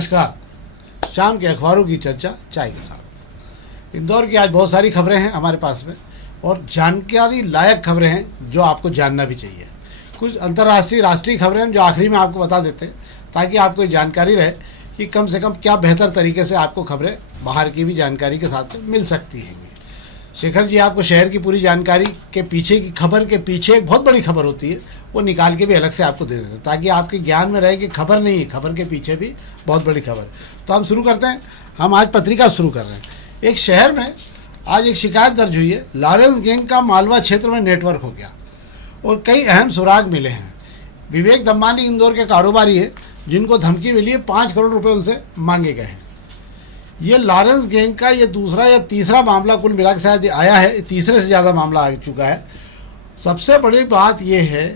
नमस्कार। शाम के अखबारों की चर्चा चाय के साथ। इंदौर की आज बहुत सारी खबरें हैं हमारे पास में और जानकारी लायक खबरें हैं जो आपको जानना भी चाहिए। कुछ अंतर्राष्ट्रीय राष्ट्रीय खबरें हैं जो आखिरी में आपको बता देते हैं ताकि आपको जानकारी रहे कि कम से कम क्या बेहतर तरीके से आपको खबरें बाहर की भी जानकारी के साथ में मिल सकती हैं। शेखर जी आपको शहर की पूरी जानकारी के पीछे की खबर के पीछे एक बहुत बड़ी खबर होती है वो निकाल के भी अलग से आपको दे देते हैं ताकि आपके ज्ञान में रहे कि खबर नहीं है, खबर के पीछे भी बहुत बड़ी खबर। तो हम शुरू करते हैं। हम आज पत्रिका शुरू कर रहे हैं। एक शहर में आज एक शिकायत दर्ज हुई है। लॉरेंस गैंग का मालवा क्षेत्र में नेटवर्क हो गया और कई अहम सुराग मिले हैं। विवेक दम्मानी इंदौर के कारोबारी है जिनको धमकी मिली है, 5 करोड़ रुपये उनसे मांगे गए हैं। ये लॉरेंस गैंग का ये दूसरा या तीसरा मामला कुल मिला के शायद आया है, तीसरे से ज़्यादा मामला आ चुका है। सबसे बड़ी बात ये है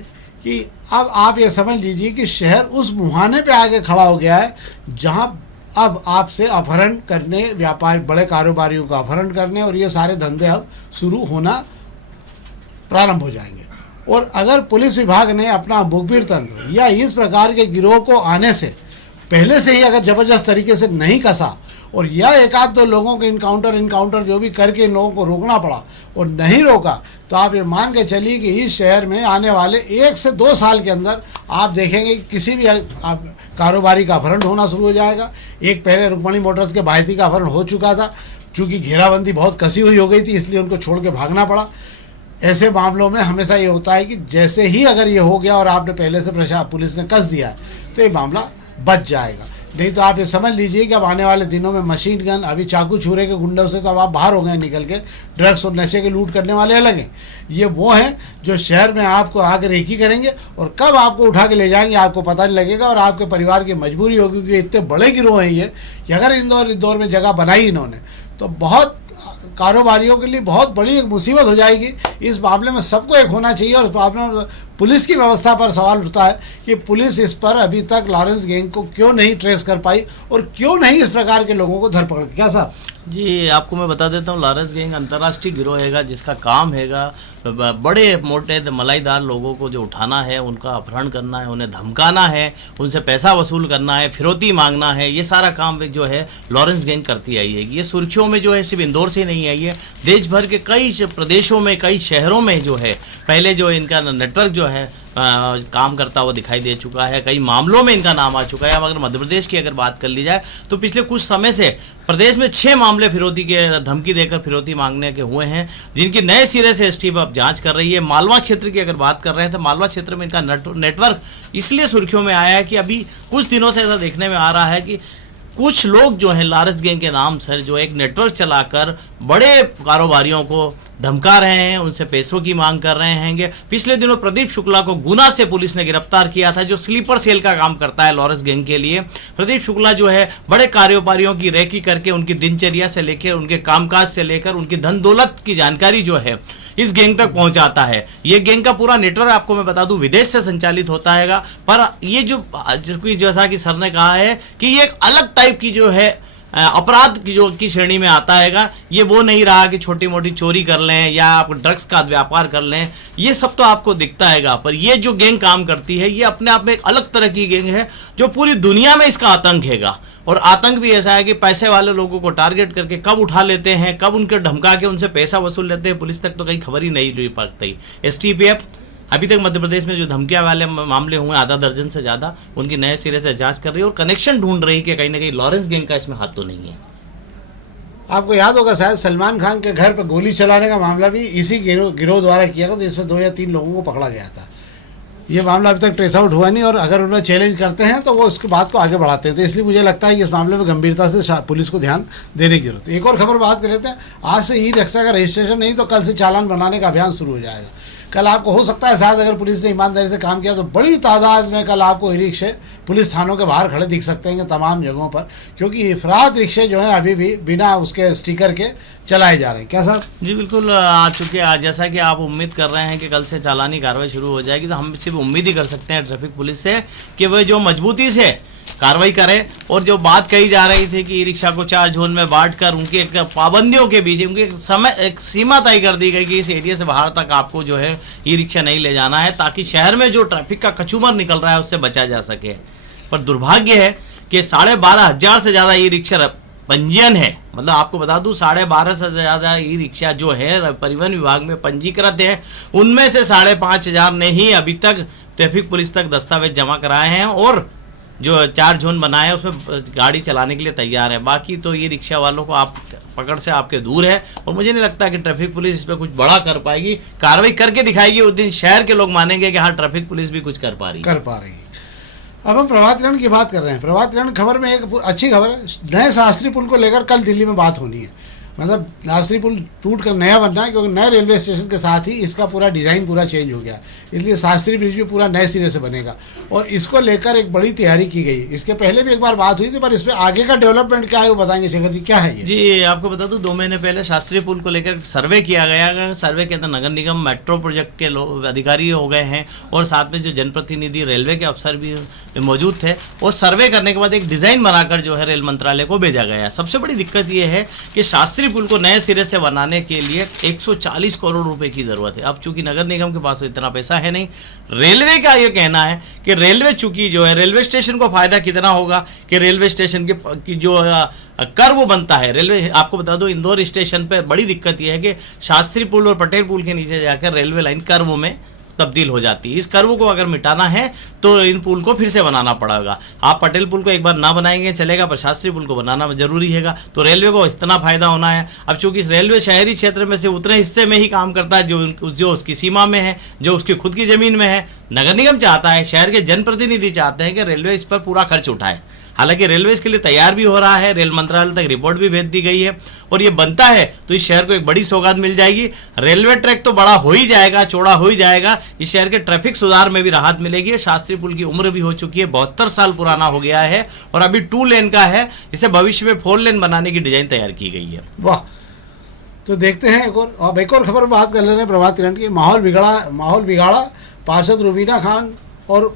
कि अब आप ये समझ लीजिए कि शहर उस मुहाने पे आके खड़ा हो गया है जहां अब आपसे अपहरण करने, व्यापार बड़े कारोबारियों का अपहरण करने और ये सारे धंधे अब शुरू होना प्रारंभ हो जाएंगे। और अगर पुलिस विभाग ने अपना मुखबिर तंत्र या इस प्रकार के गिरोह को आने से पहले से ही अगर ज़बरदस्त तरीके से नहीं कसा और या एक आध दो लोगों के इनकाउंटर जो भी करके इन लोगों को रोकना पड़ा और नहीं रोका, तो आप ये मान के चलिए कि इस शहर में आने वाले 1 से 2 साल के अंदर आप देखेंगे कि किसी भी कारोबारी का अपहरण होना शुरू हो जाएगा। एक पहले रुक्मणी मोटर्स के भाईती का अपहरण हो चुका था, चूँकि घेराबंदी बहुत कसी हुई हो गई थी इसलिए उनको छोड़ के भागना पड़ा। ऐसे मामलों में हमेशा ये होता है कि जैसे ही अगर ये हो गया और आपने पहले से पुलिस ने कस दिया तो ये मामला बच जाएगा। नहीं तो आप ये समझ लीजिए कि अब आने वाले दिनों में मशीन गन, अभी चाकू छुरे के गुंडों से तो अब आप बाहर हो गए निकल के, ड्रग्स और नशे के लूट करने वाले अलग हैं। ये वो हैं जो शहर में आपको आकर रेकी करेंगे और कब आपको उठा के ले जाएंगे आपको पता नहीं लगेगा और आपके परिवार की मजबूरी होगी क्योंकि इतने बड़े गिरोह हैं ये कि अगर इंदौर में जगह बनाई इन्होंने तो बहुत कारोबारियों के लिए बहुत बड़ी एक मुसीबत हो जाएगी। इस मामले में सबको एक होना चाहिए और इस मामले में पुलिस की व्यवस्था पर सवाल उठता है कि पुलिस इस पर अभी तक लॉरेंस गैंग को क्यों नहीं ट्रेस कर पाई और क्यों नहीं इस प्रकार के लोगों को धरपकड़। क्या साहब जी, आपको मैं बता देता हूँ, लॉरेंस गैंग अंतर्राष्ट्रीय गिरोह हैगा जिसका काम हैगा बड़े मोटे मलाईदार लोगों को जो उठाना है, उनका अपहरण करना है, उन्हें धमकाना है, उनसे पैसा वसूल करना है, फिरौती मांगना है। ये सारा काम जो है लॉरेंस गैंग करती आई है। ये सुर्खियों में जो है सिर्फ इंदौर से नहीं आई है, देश भर के कई प्रदेशों में, कई शहरों में जो है पहले जो इनका नेटवर्क जो है काम करता हुआ दिखाई दे चुका है। कई मामलों में इनका नाम आ चुका है। अब अगर मध्य प्रदेश की अगर बात कर ली जाए तो पिछले कुछ समय से प्रदेश में 6 मामले फिरौती के धमकी देकर फिरौती मांगने के हुए हैं जिनकी नए सिरे से एसटीएफ अब जांच कर रही है। मालवा क्षेत्र की अगर बात कर रहे हैं तो मालवा क्षेत्र में इनका नेटवर्क इसलिए सुर्खियों में आया है कि अभी कुछ दिनों से ऐसा देखने में आ रहा है कि कुछ लोग जो हैं लॉरेंस गैंग के नाम से जो एक नेटवर्क चलाकर बड़े कारोबारियों को धमका रहे हैं, उनसे पैसों की मांग कर रहे हैं। पिछले दिनों प्रदीप शुक्ला को गुना से पुलिस ने गिरफ्तार किया था जो स्लीपर सेल का काम करता है लॉरेंस गैंग के लिए। प्रदीप शुक्ला जो है बड़े कारोबारियों की रेकी करके उनकी दिनचर्या से लेकर उनके कामकाज से लेकर उनकी धन दौलत की जानकारी जो है इस गैंग तक पहुंचाता है। ये गैंग का पूरा नेटवर्क आपको मैं बता दूं विदेश से संचालित होता है। पर ये जो जैसा कि सर ने कहा है कि ये एक अलग टाइप की जो है अपराध की श्रेणी में आता है। ये वो नहीं रहा कि छोटी मोटी चोरी कर लें या आप ड्रग्स का व्यापार कर लें, ये सब तो आपको दिखता है। पर ये जो गैंग काम करती है ये अपने आप में एक अलग तरह की गैंग है जो पूरी दुनिया में इसका आतंक हैगा। और आतंक भी ऐसा है कि पैसे वाले लोगों को टारगेट करके कब उठा लेते हैं, कब उनके धमका के उनसे पैसा वसूल लेते हैं, पुलिस तक तो कहीं खबर ही नहीं रही पाती। एसटीएफ अभी तक मध्य प्रदेश में जो धमकियां वाले मामले हुए आधा दर्जन से ज़्यादा, उनकी नए सिरे से जांच कर रही है और कनेक्शन ढूंढ रही है कि कहीं ना कहीं लॉरेंस गैंग का इसमें हाथ तो नहीं है। आपको याद होगा शायद सलमान खान के घर पर गोली चलाने का मामला भी इसी गिरोह द्वारा किया गया, तो इसमें 2 या 3 लोगों को पकड़ा गया था। ये मामला अभी तक ट्रेस आउट हुआ नहीं और अगर उन्हें चैलेंज करते हैं तो वो उसके बात को आगे बढ़ाते हैं। तो इसलिए मुझे लगता है कि इस मामले में गंभीरता से पुलिस को ध्यान देने की जरूरत है। एक और खबर बात कर लेते हैं। आज से ई रिक्शा का रजिस्ट्रेशन नहीं तो कल से चालान बनाने का अभियान शुरू हो जाएगा। कल आपको हो सकता है शायद अगर पुलिस ने ईमानदारी से काम किया तो बड़ी तादाद में कल आपको ई रिक्शे पुलिस थानों के बाहर खड़े दिख सकते हैं तमाम जगहों पर, क्योंकि अफराद रिक्शे जो हैं अभी भी बिना उसके स्टिकर के चलाए जा रहे हैं। क्या सर? जी बिल्कुल आ चुके हैं। जैसा कि आप उम्मीद कर रहे हैं कि कल से चालानी कार्रवाई शुरू हो जाएगी, तो हम सिर्फ उम्मीद ही कर सकते हैं ट्रैफिक पुलिस से कि वह जो मजबूती से कार्रवाई करे। और जो बात कही जा रही थी कि ई रिक्शा को 4 जोन में बांटकर उनकी एक पाबंदियों के बीच उनकी एक सीमा तय कर दी गई कि इस एरिया से बाहर तक आपको जो है ई रिक्शा नहीं ले जाना है, ताकि शहर में जो ट्रैफिक का कचूमर निकल रहा है उससे बचा जा सके। पर दुर्भाग्य है कि 12,500 से ज़्यादा ई रिक्शा पंजीयन है। मतलब आपको बता दूं 12,500 से ज़्यादा ई रिक्शा जो है परिवहन विभाग में पंजीकृत है, उनमें से 5,500 ने ही अभी तक ट्रैफिक पुलिस तक दस्तावेज जमा कराए हैं और जो 4 जोन बनाए हैं उसमें गाड़ी चलाने के लिए तैयार है। बाकी तो ये रिक्शा वालों को आप पकड़ से आपके दूर है और मुझे नहीं लगता कि ट्रैफिक पुलिस इस पर कुछ बड़ा कर पाएगी। कार्रवाई करके दिखाएगी, उस दिन शहर के लोग मानेंगे कि हाँ ट्रैफिक पुलिस भी कुछ कर पा रही है। अब हम प्रभात किरण की बात कर रहे हैं। प्रभात किरण खबर में एक अच्छी खबर है, नए शास्त्री पुल को लेकर कल दिल्ली में बात होनी है। मतलब शास्त्री पुल टूट कर नया बनना है, क्योंकि नए रेलवे स्टेशन के साथ ही इसका पूरा डिज़ाइन पूरा चेंज हो गया, इसलिए शास्त्री ब्रिज भी पूरा नए सिरे से बनेगा और इसको लेकर एक बड़ी तैयारी की गई। इसके पहले भी एक बार बात हुई थी, पर इसमें आगे का डेवलपमेंट क्या है वो बताएंगे शेखर जी, क्या है ये? जी आपको बता दूं 2 महीने पहले शास्त्री पुल को लेकर सर्वे किया गया। सर्वे के अंदर नगर निगम मेट्रो प्रोजेक्ट के अधिकारी हो गए हैं और साथ में जो जनप्रतिनिधि रेलवे के अफसर भी मौजूद थे, और सर्वे करने के बाद एक डिज़ाइन बनाकर जो है रेल मंत्रालय को भेजा गया। सबसे बड़ी दिक्कत ये है कि शास्त्री पुल को नए सिरे से बनाने के लिए 140 करोड़ रुपए की ज़रूरत है। अब चूंकि नगर निगम के पास इतना पैसा है नहीं, रेलवे का ये कहना है कि रेलवे चूंकि जो है रेलवे स्टेशन को फायदा कितना होगा कि रेलवे स्टेशन की जो कर वो बनता है रेलवे। आपको बता दो इंदौर स्टेशन पे बड़ी दिक्कत यह है कि शास्त्री पुल और पटेल पुल के नीचे जाकर रेलवे लाइन कर्व में तब्दील हो जाती है। इस कर्व को अगर मिटाना है तो इन पुल को फिर से बनाना पड़ेगा। आप पटेल पुल को एक बार ना बनाएंगे चलेगा, पर शास्त्री पुल को बनाना जरूरी है। तो रेलवे को इतना फायदा होना है। अब चूंकि इस रेलवे शहरी क्षेत्र में से उतने हिस्से में ही काम करता है जो उसकी सीमा में है, जो उसकी खुद की ज़मीन में है। नगर निगम चाहता है, शहर के जनप्रतिनिधि चाहते हैं कि रेलवे इस पर पूरा खर्च उठाए। हालांकि रेलवे इसके लिए तैयार भी हो रहा है, रेल मंत्रालय तक रिपोर्ट भी भेज दी गई है और ये बनता है तो इस शहर को एक बड़ी सौगात मिल जाएगी। रेलवे ट्रैक तो बड़ा हो ही जाएगा, चौड़ा हो ही जाएगा, इस शहर के ट्रैफिक सुधार में भी राहत मिलेगी। शास्त्री पुल की उम्र भी हो चुकी है, 72 साल पुराना हो गया है और अभी 2 लेन का है। इसे भविष्य में 4 लेन बनाने की डिजाइन तैयार की गई है। वाह, तो देखते हैं एक और खबर बात कर ले रहे हैं प्रभात किरण की। माहौल बिगाड़ा पार्षद रुबीना खान और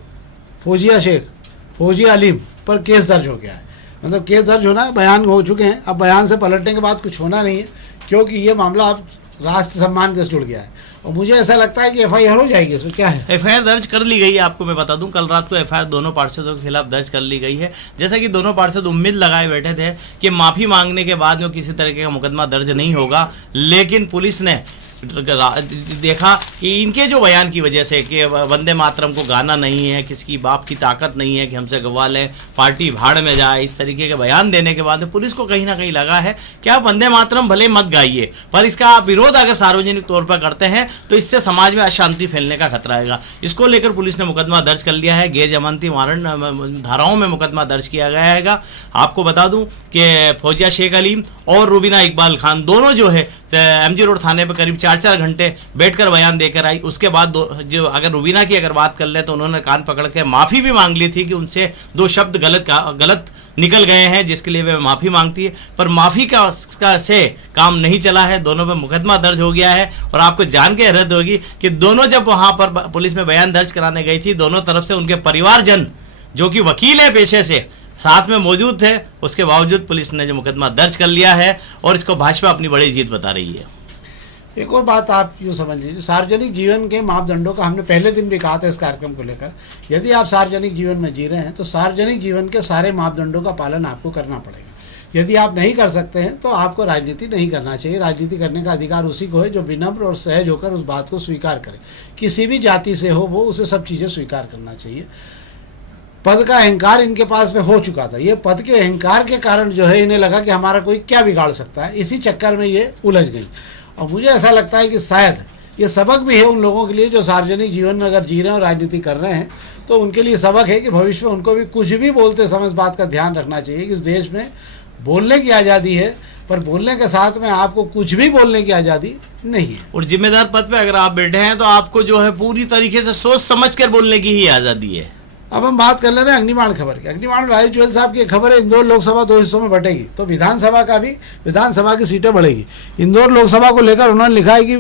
फौजिया अलीम पर केस दर्ज हो गया है। मतलब केस दर्ज होना है, बयान हो चुके हैं। अब बयान से पलटने के बाद कुछ होना नहीं है, क्योंकि ये मामला अब राष्ट्र सम्मान के जुड़ गया है और मुझे ऐसा लगता है कि FIR हो जाएगी। इसमें क्या है, FIR दर्ज कर ली गई है। आपको मैं बता दूं कल रात को FIR दोनों पार्षदों के खिलाफ दर्ज कर ली गई है। जैसा कि दोनों पार्षद उम्मीद लगाए बैठे थे कि माफ़ी मांगने के बाद में किसी तरीके का मुकदमा दर्ज नहीं होगा, लेकिन पुलिस ने देखा कि इनके जो बयान की वजह से कि वंदे मातरम को गाना नहीं है, किसकी बाप की ताकत नहीं है कि हमसे गवा लें, पार्टी भाड़ में जाए, इस तरीके के बयान देने के बाद पुलिस को कहीं ना कहीं लगा है कि आप वंदे मातरम भले मत गाइए, पर इसका आप विरोध अगर सार्वजनिक तौर पर करते हैं तो इससे समाज में अशांति फैलने का खतरा है। इसको लेकर पुलिस ने मुकदमा दर्ज कर लिया है। गैर जमानती वारंट धाराओं में मुकदमा दर्ज किया गया है। आपको बता दूं कि फौजिया शेख अलीम और रुबीना इकबाल खान दोनों जो है MG रोड थाने पर करीब 4 घंटे बैठकर बयान देकर आई। उसके बाद जो अगर रुबीना की अगर बात कर ले तो उन्होंने कान पकड़ के माफ़ी भी मांग ली थी कि उनसे 2 शब्द गलत निकल गए हैं, जिसके लिए वे माफ़ी मांगती है, पर माफ़ी का से काम नहीं चला है। दोनों पर मुकदमा दर्ज हो गया है और आपको जान के हैरत होगी कि दोनों जब वहाँ पर पुलिस में बयान दर्ज कराने गई थी, दोनों तरफ से उनके परिवारजन जो कि वकील है पेशे से साथ में मौजूद थे, उसके बावजूद पुलिस ने जो मुकदमा दर्ज कर लिया है और इसको भाजपा अपनी बड़ी जीत बता रही है। एक और बात आप यूँ समझ लीजिए, सार्वजनिक जीवन के मापदंडों का हमने पहले दिन भी कहा था इस कार्यक्रम को लेकर। यदि आप सार्वजनिक जीवन में जी रहे हैं तो सार्वजनिक जीवन के सारे मापदंडों का पालन आपको करना पड़ेगा। यदि आप नहीं कर सकते हैं तो आपको राजनीति नहीं करना चाहिए। राजनीति करने का अधिकार उसी को है जो विनम्र और सहज होकर उस बात को स्वीकार करे। किसी भी जाति से हो वो, उसे सब चीज़ें स्वीकार करना चाहिए। पद का अहंकार इनके पास में हो चुका था। ये पद के अहंकार के कारण जो है इन्हें लगा कि हमारा कोई क्या बिगाड़ सकता है, इसी चक्कर में ये उलझ गई। और मुझे ऐसा लगता है कि शायद ये सबक भी है उन लोगों के लिए जो सार्वजनिक जीवन में अगर जी रहे हैं और राजनीति कर रहे हैं, तो उनके लिए सबक है कि भविष्य में उनको भी कुछ भी बोलते समय इस बात का ध्यान रखना चाहिए कि इस देश में बोलने की आज़ादी है, पर बोलने के साथ में आपको कुछ भी बोलने की आज़ादी नहीं है। और जिम्मेदार पद पे अगर आप बैठे हैं तो आपको जो है पूरी तरीके से सोच समझ कर बोलने की ही आज़ादी है। अब हम बात कर ले रहे हैं अग्निबाण खबर की। अग्निबाण राजीव जुएल साहब की खबर है, इंदौर लोकसभा 2 हिस्सों में बटेगी, तो विधानसभा की सीटें बढ़ेगी। इंदौर लोकसभा को लेकर उन्होंने लिखा है कि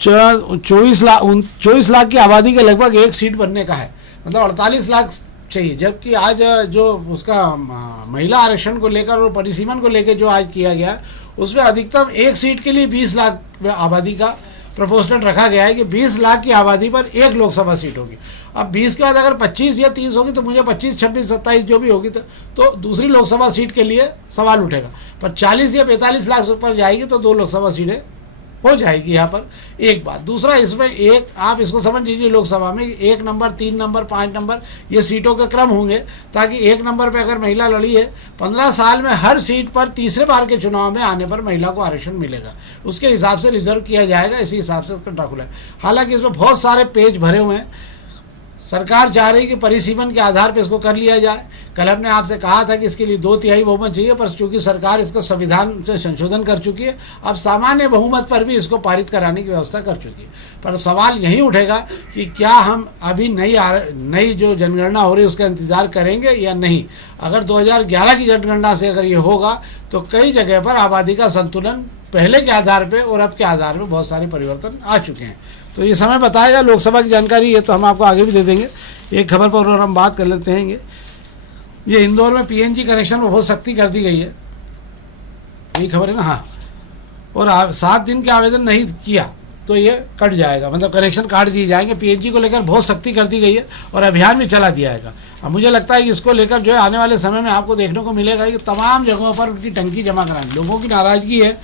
24 लाख की आबादी के लगभग 1 सीट बनने का है, मतलब 48 लाख चाहिए। जबकि आज जो उसका महिला आरक्षण को लेकर और परिसीमन को लेकर जो आज किया गया, उसमें अधिकतम 1 सीट के लिए 20 लाख आबादी का प्रपोजल रखा गया है कि 20 लाख की आबादी पर एक लोकसभा सीट होगी। अब 20 के बाद अगर 25 या 30 होगी तो मुझे 25, 26, 27 जो भी होगी तो दूसरी लोकसभा सीट के लिए सवाल उठेगा। पर 40 या 45 लाख से ऊपर जाएगी तो 2 लोकसभा सीटें हो जाएगी यहाँ पर। एक बात, दूसरा इसमें एक आप इसको समझ लीजिए, लोकसभा में 1 नंबर, 3 नंबर, 5 नंबर ये सीटों के क्रम होंगे, ताकि 1 नंबर पे अगर महिला लड़ी है 15 साल में हर सीट पर तीसरे बार के चुनाव में आने पर महिला को आरक्षण मिलेगा, उसके हिसाब से रिजर्व किया जाएगा, इसी हिसाब से इसका ड्राफ्ट है। हालांकि इसमें बहुत सारे पेज भरे हुए हैं। सरकार चाह रही कि परिसीमन के आधार पर इसको कर लिया जाए। कल हमने आपसे कहा था कि इसके लिए 2/3 बहुमत चाहिए, पर चूंकि सरकार इसको संविधान से संशोधन कर चुकी है, अब सामान्य बहुमत पर भी इसको पारित कराने की व्यवस्था कर चुकी है। पर सवाल यही उठेगा कि क्या हम अभी नई जो जनगणना हो रही है उसका इंतज़ार करेंगे या नहीं। अगर 2011 की जनगणना से अगर ये होगा तो कई जगह पर आबादी का संतुलन पहले के आधार पर और अब के आधार पर बहुत सारे परिवर्तन आ चुके हैं। तो ये समय बताएगा। लोकसभा की जानकारी है तो हम आपको आगे भी दे देंगे। एक खबर पर और हम बात कर लेते हैं। ये इंदौर में पीएनजी कनेक्शन में बहुत सख्ती कर दी गई है, यही खबर है ना। हाँ, और 7 दिन के आवेदन नहीं किया तो ये कट जाएगा, मतलब कनेक्शन काट दिए जाएंगे। पीएनजी को लेकर बहुत सख्ती कर दी गई है और अभियान भी चला दिया जाएगा। अब मुझे लगता है कि इसको लेकर जो है आने वाले समय में आपको देखने को मिलेगा कि तमाम जगहों पर उनकी टंकी जमा करानी। लोगों की नाराज़गी है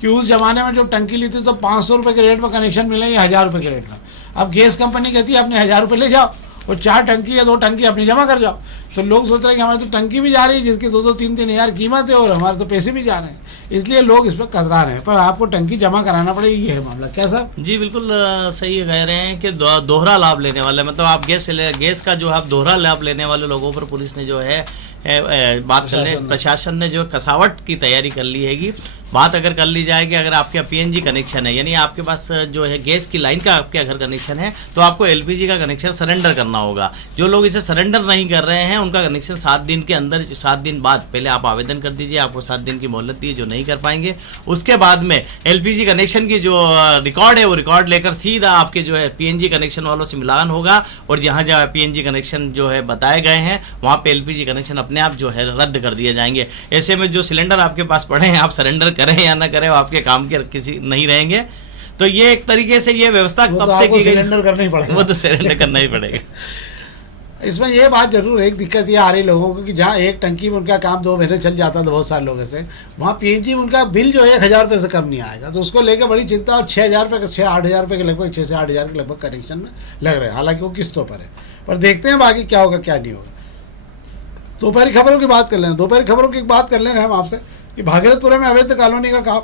कि उस ज़माने में जब टंकी ली थी तो 500 रुपये के रेट में कनेक्शन मिले या 1000 रुपये के रेट में। अब गैस कंपनी कहती है अपने 1000 रुपये ले जाओ और 4 टंकी या 2 टंकी अपनी जमा कर जाओ। तो लोग सोच रहे हैं कि हमारी तो टंकी भी जा रही है जिसकी 2-2, 3-3 हज़ार कीमत है और हमारे तो पैसे भी जा रहे हैं, इसलिए लोग इस पर कतरा रहे हैं। पर आपको टंकी जमा कराना पड़ेगी, ये है मामला। क्या साहब? जी बिल्कुल सही कह रहे हैं कि दोहरा लाभ लेने वाले, मतलब आप गैस का जो आप दोहरा लाभ लेने वाले लोगों पर पुलिस ने जो है बात करने, प्रशासन ने जो कसावट की तैयारी कर ली है। बात अगर कर ली जाए कि अगर आपके पीएनजी कनेक्शन है, यानी आपके पास जो है गैस की लाइन का आपके घर कनेक्शन है, तो आपको एलपीजी का कनेक्शन सरेंडर करना होगा। जो लोग इसे सरेंडर नहीं कर रहे हैं उनका कनेक्शन 7 दिन के अंदर, 7 दिन बाद पहले आप आवेदन कर दीजिए, आपको 7 दिन की मोहलत दी है। जो नहीं कर पाएंगे उसके बाद में एलपीजी कनेक्शन की जो रिकॉर्ड है वो रिकॉर्ड लेकर सीधा आपके जो है पीएनजी कनेक्शन वालों से मिलान होगा और जहाँ जहाँ पीएनजी कनेक्शन जो है बताए गए हैं वहाँ पे एलपीजी कनेक्शन अपने आप जो है रद्द कर दिए जाएंगे। ऐसे में जो सिलेंडर आपके पास पड़े हैं, आप सरेंडर करें या ना करें, वो आपके काम के किसी नहीं रहेंगे। तो ये एक तरीके से ये व्यवस्था कब से की गई, सिलेंडर करना ही पड़ेगा, वो तो सिलेंडर करना ही पड़ेगा। इसमें ये बात जरूर है, एक दिक्कत ये आ रही लोगों को कि जहाँ एक टंकी में उनका काम 2 महीने चल जाता था बहुत सारे लोगों से, वहाँ पीएनजी में उनका बिल जो है 1000 रुपये से कम नहीं आएगा। तो उसको लेकर बड़ी चिंता, और 6000 रुपये 6-8 रुपये के लगभग 6 से 8 हज़ार के लगभग कनेक्शन में लग रहे हैं। हालांकि वो किस्तों पर है, पर देखते हैं बाकी क्या होगा क्या नहीं होगा। दोपहरी खबरों की बात कर लें। दोपहरी खबरों की बात कर ले रहे हैं हम आपसे कि भागीरथपुरा में अवैध कॉलोनी का काम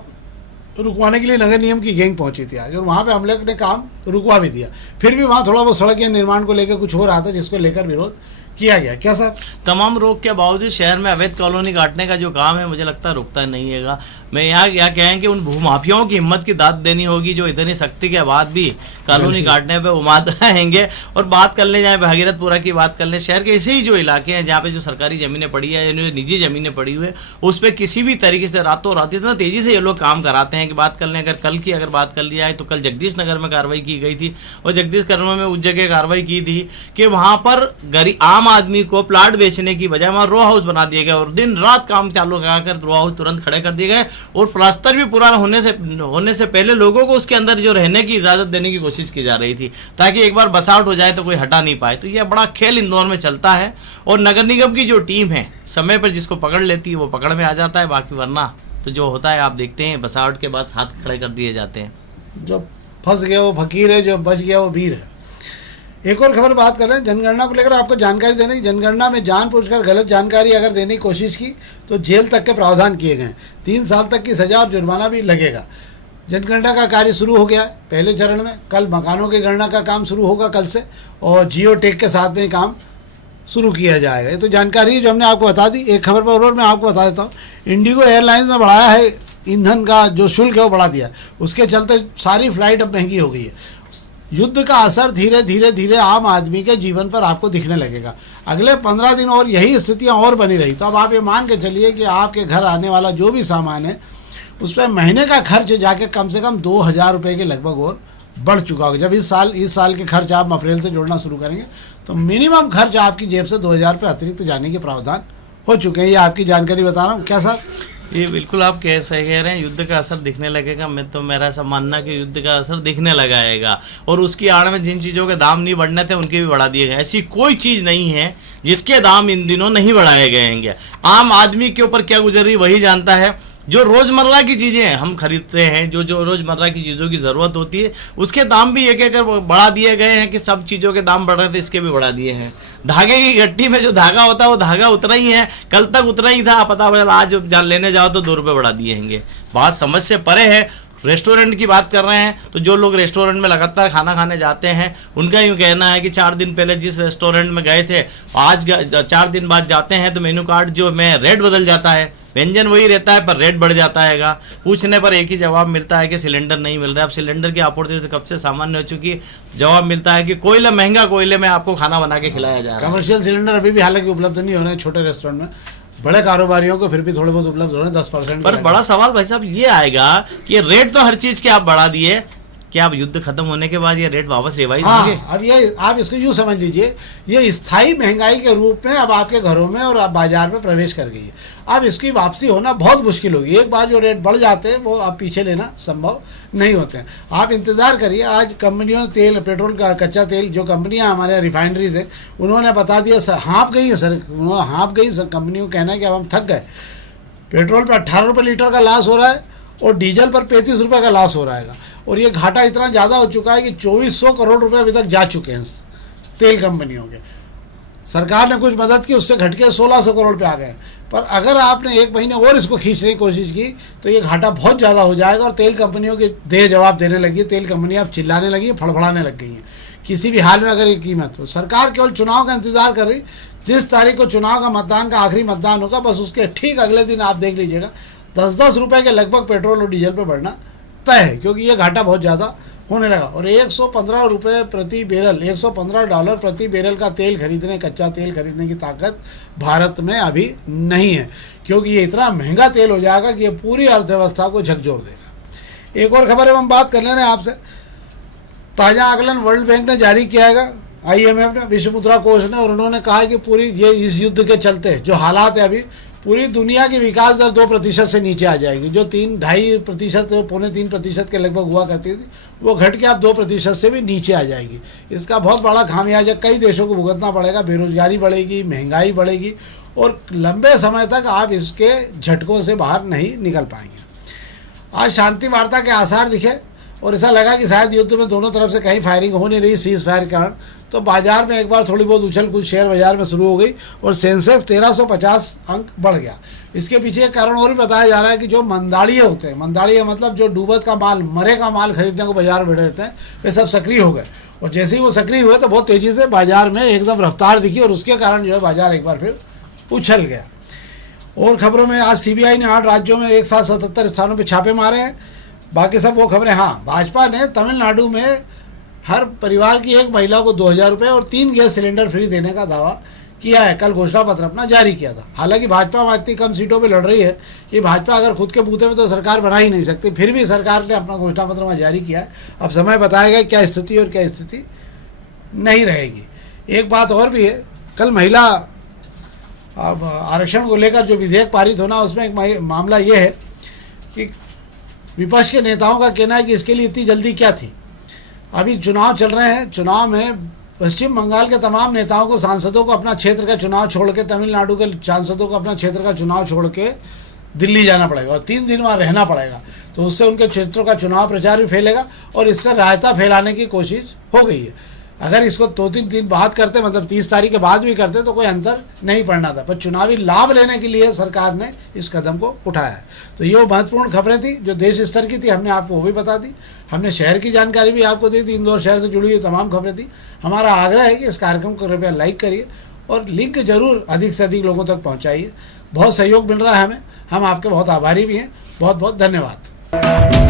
रुकवाने के लिए नगर निगम की गैंग पहुंची थी आज, और वहाँ पे हमले ने काम रुकवा भी दिया। फिर भी वहाँ थोड़ा बहुत सड़क के निर्माण को लेकर कुछ हो रहा था जिसको लेकर विरोध किया गया। क्या साहब? तमाम रोक के बावजूद शहर में अवैध कॉलोनी काटने का जो काम है मुझे लगता है रुकता नहीं है। मैं यहाँ क्या कहें कि उन भूमाफियाओं की हिम्मत की दाद देनी होगी जो इतनी सख्ती के बाद भी कॉलोनी काटने पे उमाद रहेंगे। और बात कर ले जाए भागीरथपुरा की, बात कर ले शहर के ऐसे ही जो इलाके हैं जहाँ पे जो सरकारी ज़मीनें पड़ी है, निजी ज़मीनें पड़ी हुई है, उस पर किसी भी तरीके से रातों रात इतना तेज़ी से ये लोग काम कराते हैं कि बात कर लें। अगर कल की अगर बात कर ली जाए तो कल जगदीश नगर में कार्रवाई की गई थी, और जगदीश नगर में उस जगह कार्रवाई की थी कि वहाँ पर आम आदमी को प्लाट बेचने की बजाय वहाँ रो हाउस बना दिए गए और दिन रात काम चालू कराकर रो हाउस तुरंत खड़े कर दिए गए, और प्लास्टर भी पूरा होने से पहले लोगों को उसके अंदर जो रहने की इजाज़त देने की कोशिश की जा रही थी ताकि एक बार बसावट हो जाए तो कोई हटा नहीं पाए। तो यह बड़ा खेल इंदौर में चलता है, और नगर निगम की जो टीम है समय पर जिसको पकड़ लेती है वो पकड़ में आ जाता है, बाकी वरना तो जो होता है आप देखते हैं बसावट के बाद हाथ खड़े कर दिए जाते हैं। जो फंस गया वो फकीर है, जो बच गया वो वीर है। एक और खबर बात कर रहे हैं जनगणना को लेकर आपको जानकारी देने की। जनगणना में जानबूझकर गलत जानकारी अगर देने की कोशिश की तो जेल तक के प्रावधान किए गए हैं। 3 साल तक की सजा और जुर्माना भी लगेगा। जनगणना का कार्य शुरू हो गया है पहले चरण में। कल मकानों की गणना का काम शुरू होगा कल से, और जियो टेक के साथ में काम शुरू किया जाएगा। ये तो जानकारी है जो हमने आपको बता दी। एक खबर पर और मैं आपको बता देता हूँ, इंडिगो एयरलाइंस ने बढ़ाया है ईंधन का जो शुल्क है वो बढ़ा दिया, उसके चलते सारी फ्लाइट अब महंगी हो गई है। युद्ध का असर धीरे धीरे धीरे आम आदमी के जीवन पर आपको दिखने लगेगा। अगले 15 दिन और यही स्थितियां और बनी रही तो अब आप ये मान के चलिए कि आपके घर आने वाला जो भी सामान है उस पर महीने का खर्च जाके कम से कम 2000 रुपये के लगभग और बढ़ चुका होगा। जब इस साल के खर्च आप अप्रैल से जोड़ना शुरू करेंगे तो मिनिमम खर्च आपकी जेब से 2000 रुपये अतिरिक्त जाने के प्रावधान हो चुके हैं। ये आपकी जानकारी बता रहा हूँ। क्या सर? ये बिल्कुल आप सही कह रहे हैं, युद्ध का असर दिखने लगेगा। मेरा ऐसा मानना कि युद्ध का असर दिखने लगाएगा और उसकी आड़ में जिन चीज़ों के दाम नहीं बढ़ने थे उनके भी बढ़ा दिए गए। ऐसी कोई चीज़ नहीं है जिसके दाम इन दिनों नहीं बढ़ाए गए हैं। आम आदमी के ऊपर क्या गुजर रही वही जानता है। जो रोज़मर्रा की चीज़ें हम खरीदते हैं, जो रोज़मर्रा की चीज़ों की ज़रूरत होती है, उसके दाम भी एक एक बढ़ा दिए गए हैं कि सब चीज़ों के दाम बढ़ रहे थे, इसके भी बढ़ा दिए हैं। धागे की गट्टी में जो धागा होता है वो धागा उतना ही है, कल तक उतना ही था, पता चला आज लेने जाओ तो 2 रुपये बढ़ा दिए हैं। बात समझ से परे है। रेस्टोरेंट की बात कर रहे हैं तो जो लोग रेस्टोरेंट में लगातार खाना खाने जाते हैं उनका यूँ कहना है कि 4 दिन पहले जिस रेस्टोरेंट में गए थे आज 4 दिन बाद जाते हैं तो मेनू कार्ड जो में रेट बदल जाता है, व्यंजन वही रहता है पर रेट बढ़ जाता हैगा। पूछने पर एक ही जवाब मिलता है कि सिलेंडर नहीं मिल रहा है। अब सिलेंडर की आपूर्ति तो कब से सामान्य हो चुकी, जवाब मिलता है कि कोयला महंगा, कोयले में आपको खाना बना के खिलाया जा रहा है। कमर्शियल सिलेंडर अभी भी हालांकि उपलब्ध नहीं हो रहे हैं छोटे रेस्टोरेंट में, बड़े कारोबारियों को फिर भी थोड़े बहुत उपलब्ध हो रहे हैं 10%। पर बड़ा सवाल भाई साहब ये आएगा कि रेट तो हर चीज़ के आप बढ़ा दिए, क्या अब युद्ध खत्म होने के बाद ये रेट वापस रिवाइज होंगे? अब ये आप इसको यूँ समझ लीजिए, ये स्थायी महंगाई के रूप में अब आपके घरों में और आप बाजार में प्रवेश कर गई है। अब इसकी वापसी होना बहुत मुश्किल होगी। एक बार जो रेट बढ़ जाते हैं वो आप पीछे लेना संभव नहीं होते हैं। आप इंतज़ार करिए, आज कंपनियों ने तेल, पेट्रोल का कच्चा तेल, जो कंपनियां हमारे रिफाइनरीज है उन्होंने बता दिया, सर हाँप गई है, कंपनियों का कहना है कि अब हम थक गए। पेट्रोल पर 18 रुपये लीटर का लॉस हो रहा है और डीजल पर 35 रुपये का लॉस हो रहा है। और ये घाटा इतना ज़्यादा हो चुका है कि 2400 करोड़ रुपए अभी तक जा चुके हैं तेल कंपनियों के। सरकार ने कुछ मदद की, उससे घट के 1600 करोड़ पे आ गए। पर अगर आपने 1 महीने और इसको खींचने की कोशिश की तो ये घाटा बहुत ज़्यादा हो जाएगा और तेल कंपनियों की देह जवाब देने लगी है। तेल कंपनियाँ अब चिल्लाने लगी हैं, फड़फड़ाने लग गई हैं किसी भी हाल में अगर ये कीमत हो। सरकार केवल चुनाव का इंतज़ार कर रही, जिस तारीख को चुनाव का मतदान का आखिरी मतदान होगा बस उसके ठीक अगले दिन आप देख लीजिएगा 10-10 रुपये के लगभग पेट्रोल और डीजल पर बढ़ना तय है, क्योंकि ये घाटा बहुत ज़्यादा होने लगा। और 115 रुपये प्रति बैरल, $115 प्रति बैरल का तेल खरीदने, कच्चा तेल खरीदने की ताकत भारत में अभी नहीं है, क्योंकि ये इतना महंगा तेल हो जाएगा कि ये पूरी अर्थव्यवस्था को झकझोर देगा। एक और खबर है, हम बात कर ले रहे हैं आपसे। ताज़ा आकलन वर्ल्ड बैंक ने जारी किया है, IMF ने, विश्व मुद्रा कोष ने, और उन्होंने कहा है कि पूरी ये इस युद्ध के चलते जो हालात है अभी पूरी दुनिया की विकास दर 2% से नीचे आ जाएगी। जो 3-2.5%, 3.25% के लगभग हुआ करती थी वो घट के अब 2% से भी नीचे आ जाएगी। इसका बहुत बड़ा खामियाजा कई देशों को भुगतना पड़ेगा। बेरोजगारी बढ़ेगी, महंगाई बढ़ेगी और लंबे समय तक आप इसके झटकों से बाहर नहीं निकल पाएंगे। आज शांति वार्ता के आसार दिखे और ऐसा लगा कि शायद युद्ध में दोनों तरफ से कहीं फायरिंग हो नहीं रही, सीज फायर के कारण। तो बाजार में एक बार थोड़ी बहुत उछल कूद शेयर बाजार में शुरू हो गई और सेंसेक्स 1350 अंक बढ़ गया। इसके पीछे एक कारण और भी बताया जा रहा है कि जो मंदाड़िए होते हैं, मंदाड़िए मतलब जो डूबत का माल, मरे का माल खरीदने को बाजार में बैठे रहते हैं, वे सब सक्रिय हो गए। और जैसे ही वो सक्रिय हुए तो बहुत तेज़ी से बाजार में एकदम रफ्तार दिखी और उसके कारण जो है बाजार एक बार फिर उछल गया। और खबरों में आज CBI ने 8 राज्यों में एक साथ 77 स्थानों पर छापे मारे हैं। बाकी सब वो खबरें। हाँ, भाजपा ने तमिलनाडु में हर परिवार की एक महिला को 2000 रुपये और 3 गैस सिलेंडर फ्री देने का दावा किया है। कल घोषणा पत्र अपना जारी किया था। हालांकि भाजपा इतनी कम सीटों पे लड़ रही है कि भाजपा अगर खुद के बूते में तो सरकार बना ही नहीं सकती, फिर भी सरकार ने अपना घोषणा पत्र वहाँ जारी किया है। अब समय बताएगा क्या स्थिति और क्या स्थिति नहीं रहेगी। एक बात और भी है, कल महिला आरक्षण को लेकर जो विधेयक पारित होना, उसमें एक मामला ये है कि विपक्ष के नेताओं का कहना है कि इसके लिए इतनी जल्दी क्या थी। अभी चुनाव चल रहे हैं, चुनाव में पश्चिम बंगाल के तमाम नेताओं को, सांसदों को अपना क्षेत्र का चुनाव छोड़ के, तमिलनाडु के सांसदों को अपना क्षेत्र का चुनाव छोड़ के दिल्ली जाना पड़ेगा और 3 दिन वहाँ रहना पड़ेगा। तो उससे उनके क्षेत्रों का चुनाव प्रचार भी फैलेगा और इससे रायता फैलाने की कोशिश हो गई है। अगर इसको 2-3 दिन बाद करते, मतलब 30 तारीख के बाद भी करते तो कोई अंतर नहीं पड़ना था, पर चुनावी लाभ लेने के लिए सरकार ने इस कदम को उठाया है। तो ये वो महत्वपूर्ण खबरें थी जो देश स्तर की थी, हमने आपको वो भी बता दी। हमने शहर की जानकारी भी आपको दी थी, इंदौर शहर से जुड़ी हुई तमाम खबरें थी। हमारा आग्रह है कि इस कार्यक्रम को कृपया लाइक करिए और लिंक जरूर अधिक से अधिक लोगों तक पहुँचाइए। बहुत सहयोग मिल रहा है हमें, हम आपके बहुत आभारी भी हैं। बहुत बहुत धन्यवाद।